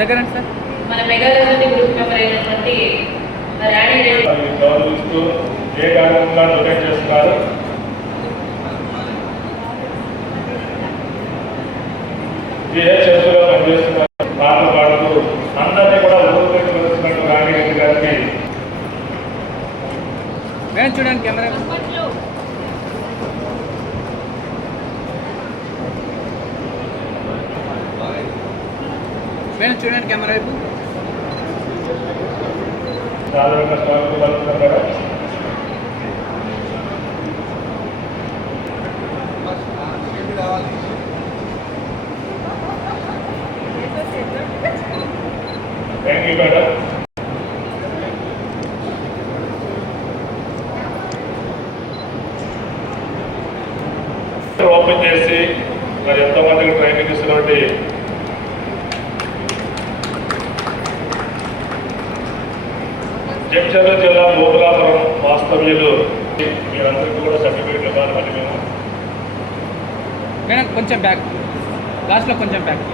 దగ్గర సార్ మన మెగాలజీ group member అయినటువంటి రాణి రెడ్డి గౌరవిస్తూ ఏ కార్యక్రమంగా డొనేట్ చేస్తున్నారు. ఏ చేతులుగా పనిచేస్తున్నారు. పాటలు పాడుతూ అందరినీ కూడా ఊరుపెట్టుకొస్తున్నట్టు రాణి రెడ్డి గారికి మేడం చూడండి కెమెరా. మేడం చూడండి కెమెరా వైపు. సాధారణ స్వాగతం పలుకుతున్నారు. Thank you madam. ఓపెన్ చేసి మరి ఎంతోమందికి ట్రైనింగ్ ఇస్తున్నటువంటి జడ్చర్ల జిల్లా లోపలాపురం వాస్తవ్యులు మీరందరికీ కూడా సర్టిఫికేట్ ఇవ్వాలని మేము మేడం కొంచెం బ్యాక్, లాస్ట్లో కొంచెం బ్యాక్.